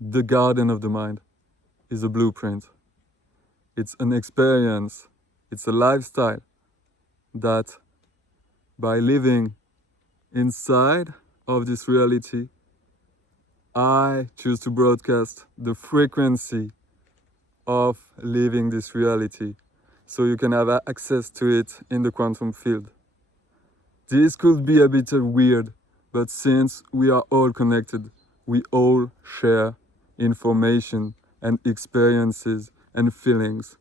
The garden of the mind is a blueprint. It's an experience. It's a lifestyle that by living inside of this reality, I choose to broadcast the frequency of living this reality so you can have access to it in the quantum field. This could be a bit weird, but since we are all connected, we all share information and experiences and feelings.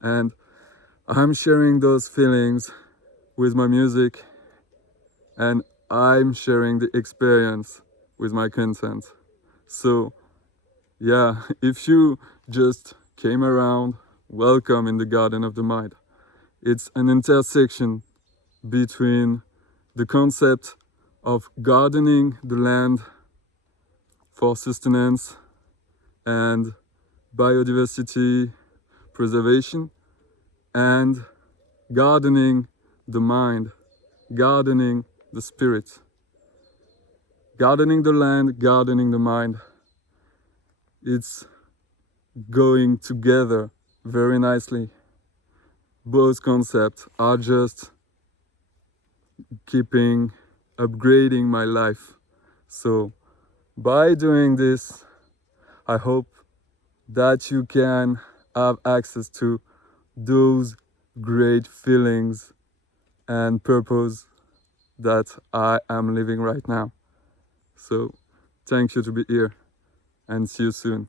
And I'm sharing those feelings with my music, and I'm sharing the experience with my content. So, yeah, if you just came around, welcome in the Garden of the Mind. It's an intersection between the concept of gardening the land for sustenance and biodiversity preservation, and gardening the mind, gardening the spirit, gardening the land, gardening the mind. It's going together very nicely. Both concepts are just keeping upgrading my life. So by doing this, I hope that you can have access to those great feelings and purpose that I am living right now. So thank you to be here, and see you soon.